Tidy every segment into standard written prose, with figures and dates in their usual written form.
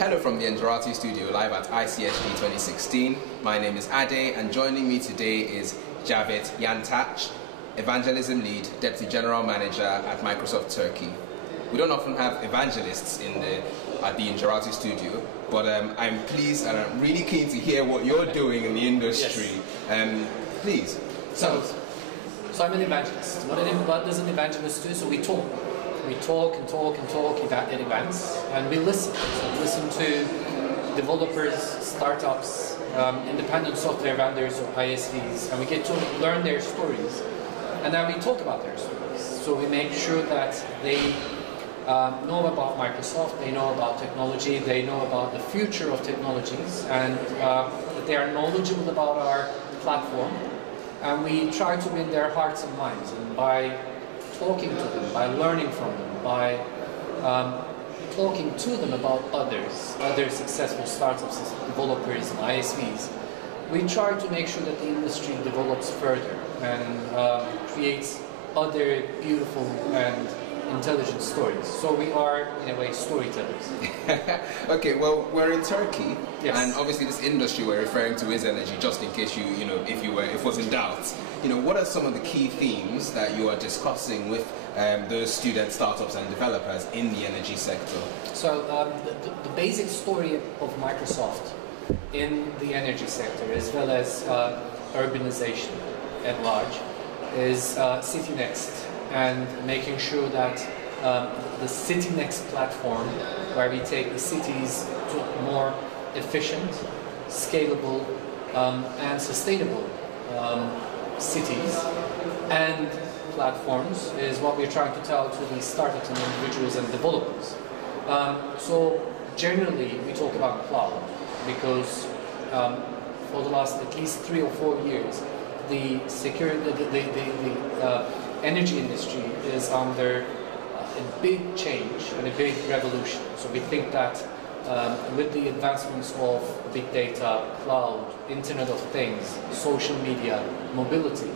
Hello from the Engerati studio live at ICSG 2016. My name is Ade, and joining me today is Javed Yantac, Evangelism Lead, Deputy General Manager at Microsoft Turkey. We don't often have evangelists at the Engerati studio, but I'm pleased and I'm really keen to hear what you're doing in the industry. Yes. Please. So I'm an evangelist. What does an evangelist do? So we talk. We talk and talk and talk at events, and we listen. So we listen to developers, startups, independent software vendors or ISVs, and we get to learn their stories. And then we talk about their stories. So we make sure that they know about Microsoft, they know about technology, they know about the future of technologies, and that they are knowledgeable about our platform. And we try to win their hearts and minds, and by talking to them, by learning from them, by talking to them about other successful startups, developers and ISVs, we try to make sure that the industry develops further and creates other beautiful and intelligent stories. So we are, in a way, storytellers. Okay, well, we're in Turkey, yes. And obviously this industry we're referring to is energy, just in case if it was in doubt. What are some of the key themes that you are discussing with those students, startups and developers in the energy sector? So the basic story of Microsoft in the energy sector, as well as urbanization at large, is CityNext, and making sure that the CityNext platform, where we take the cities to more efficient, scalable, and sustainable cities and platforms, is what we're trying to tell to the startups and individuals and developers. So generally, we talk about cloud because for the last at least 3 or 4 years, the energy industry is under a big change and a big revolution. So we think that with the advancements of big data, cloud, Internet of Things, social media, mobility,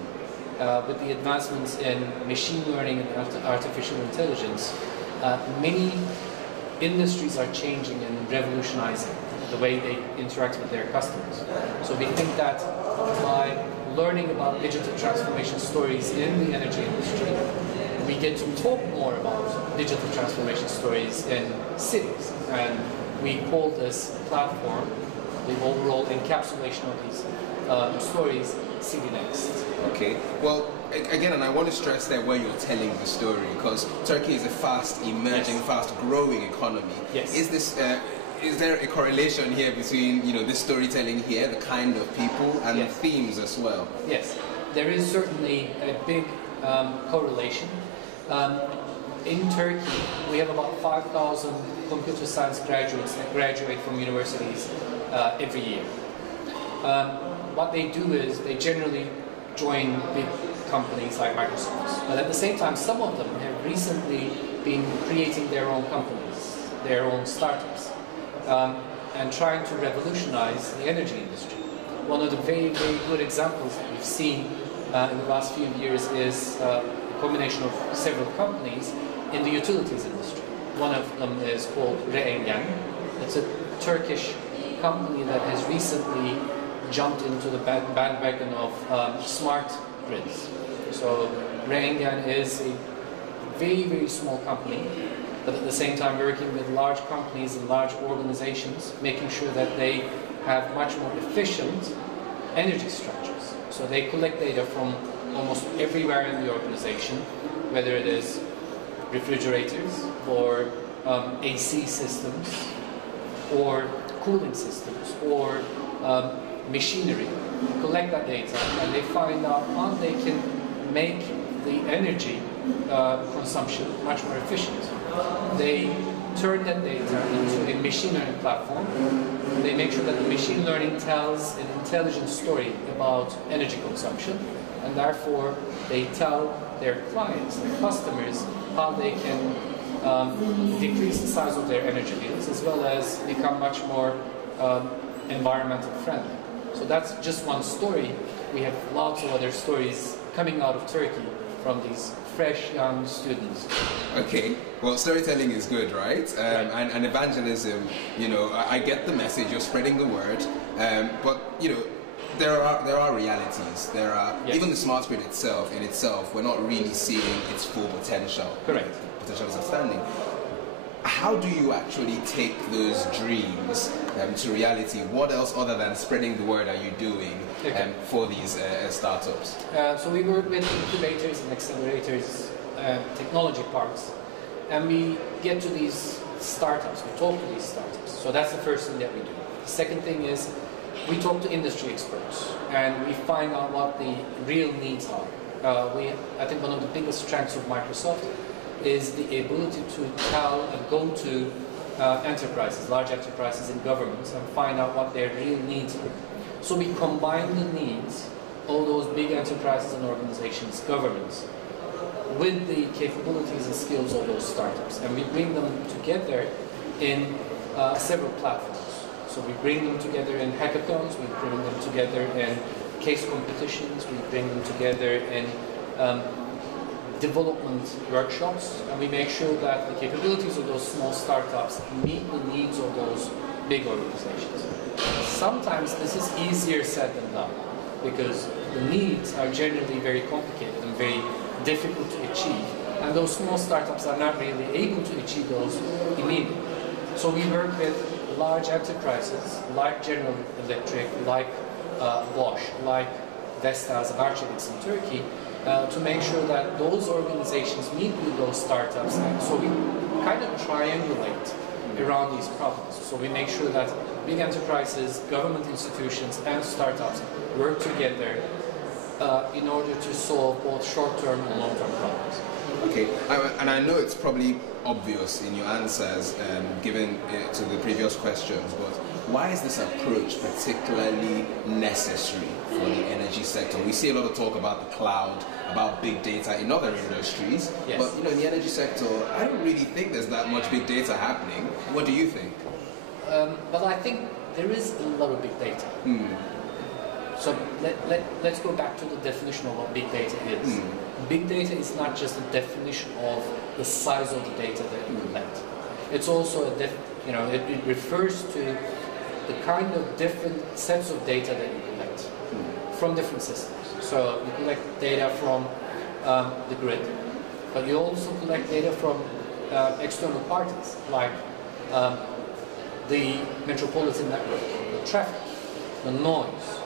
with the advancements in machine learning and artificial intelligence, many industries are changing and revolutionizing the way they interact with their customers. So we think that by learning about digital transformation stories in the energy industry, we get to talk more about digital transformation stories in cities. And we call this platform, the overall encapsulation of these stories, CityNext. Okay, well, again, and I want to stress that where you're telling the story, because Turkey is a fast emerging, yes. fast growing economy. Yes. Is there a correlation here between this storytelling here, the kind of people, and yes. the themes as well? Yes, there is certainly a big correlation. In Turkey, we have about 5,000 computer science graduates that graduate from universities every year. What they do is they generally join big companies like Microsoft. But at the same time, some of them have recently been creating their own companies, their own startups, and trying to revolutionize the energy industry. One of the very, very good examples that we've seen in the last few years is a combination of several companies in the utilities industry. One of them is called Reengen. It's a Turkish company that has recently jumped into the bandwagon of smart grids. So Reengen is a very, very small company, but at the same time working with large companies and large organizations, making sure that they have much more efficient energy structures. So they collect data from almost everywhere in the organization, whether it is refrigerators or AC systems or cooling systems or machinery. Collect that data and they find out how they can make the energy consumption much more efficient. They turn that data into a machine learning platform. They make sure that the machine learning tells an intelligent story about energy consumption, and therefore they tell their clients, their customers, how they can decrease the size of their energy bills as well as become much more environmental friendly. So that's just one story. We have lots of other stories coming out of Turkey from these fresh young students. Okay, well, storytelling is good, right? Right. And evangelism, you know, I get the message, you're spreading the word, but, you know, there are realities. There are, Yes. even the smart grid in itself, we're not really seeing its full potential. Correct. Potential is outstanding. How do you actually take those dreams to reality? What else other than spreading the word are you doing for these startups? So we work with incubators and accelerators, technology parks, and we get to these startups, we talk to these startups. So that's the first thing that we do. The second thing is we talk to industry experts and we find out what the real needs are. I think one of the biggest strengths of Microsoft is the ability to tell and go to enterprises, large enterprises and governments, and find out what their real needs are. So we combine the needs, all those big enterprises and organizations, governments, with the capabilities and skills of those startups, and we bring them together in several platforms. So we bring them together in hackathons, we bring them together in case competitions, we bring them together in development workshops, and we make sure that the capabilities of those small startups meet the needs of those big organizations. Sometimes this is easier said than done, because the needs are generally very complicated and very difficult to achieve, and those small startups are not really able to achieve those immediately. So we work with large enterprises like General Electric, like Bosch, like Vestas and Arçelik in Turkey, to make sure that those organizations meet with those startups. And so we kind of triangulate around these problems. So we make sure that big enterprises, government institutions and startups work together in order to solve both short-term and long-term problems. Okay, and I know it's probably obvious in your answers given to the previous questions, but why is this approach particularly necessary for the energy sector? We see a lot of talk about the cloud, about big data in other industries, yes. But you know, in the energy sector, I don't really think there's that much big data happening. What do you think? Well, I think there is a lot of big data. So let's go back to the definition of what big data is. Big data is not just a definition of the size of the data that you collect. It's also it refers to the kind of different sets of data that you collect from different systems. So you collect data from the grid, but you also collect data from external parties like the metropolitan network, the traffic, the noise.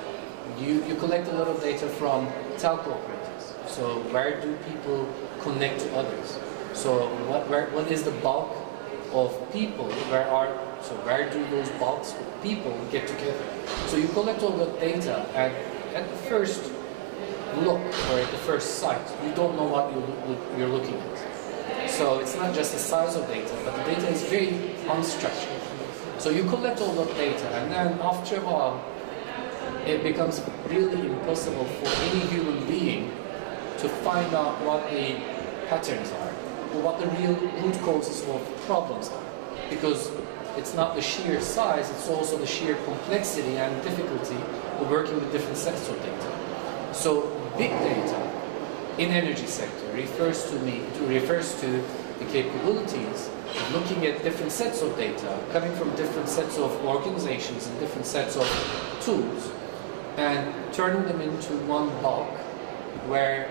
You collect a lot of data from telco operators. So where do people connect to others? So what is the bulk of people? Where do those bulks of people get together? So you collect all that data, and at the first look or at the first sight, you don't know what you're looking at. So it's not just the size of data, but the data is very unstructured. So you collect all that data, and then after a while, it becomes really impossible for any human being to find out what the patterns are, or what the real root causes of problems are. Because it's not the sheer size, it's also the sheer complexity and difficulty of working with different sets of data. So big data in energy sector refers to the capabilities of looking at different sets of data, coming from different sets of organizations and different sets of tools, and turning them into one bulk where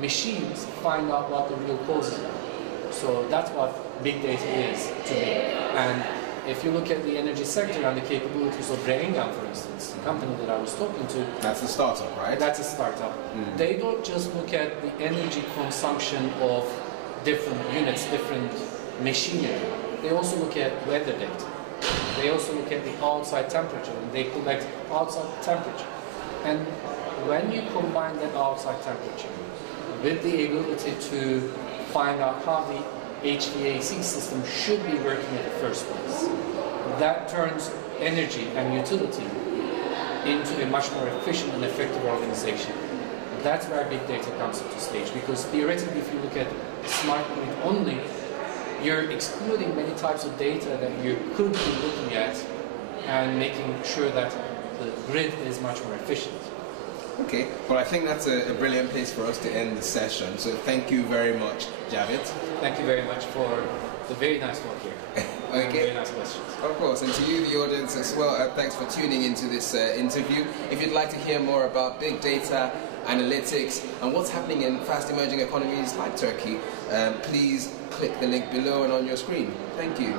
machines find out what the real causes are. So that's what big data is to me. And if you look at the energy sector and the capabilities of Reingan, for instance, the company that I was talking to. That's a startup, right? That's a startup. They don't just look at the energy consumption of different units, different machinery. They also look at weather data. They also look at the outside temperature, and they collect outside temperature. And when you combine that outside temperature with the ability to find out how the HVAC system should be working in the first place, that turns energy and utility into a much more efficient and effective organization. That's where big data comes into stage, because theoretically, if you look at smart grid only, you're excluding many types of data that you could be looking at and making sure that the grid is much more efficient. Okay, well, I think that's a brilliant place for us to end the session. So thank you very much, Javed. Thank you very much for the very nice work here. Okay. Very nice questions. Of course, and to you, the audience, as well, thanks for tuning into this interview. If you'd like to hear more about big data, analytics, and what's happening in fast emerging economies like Turkey, please click the link below and on your screen. Thank you.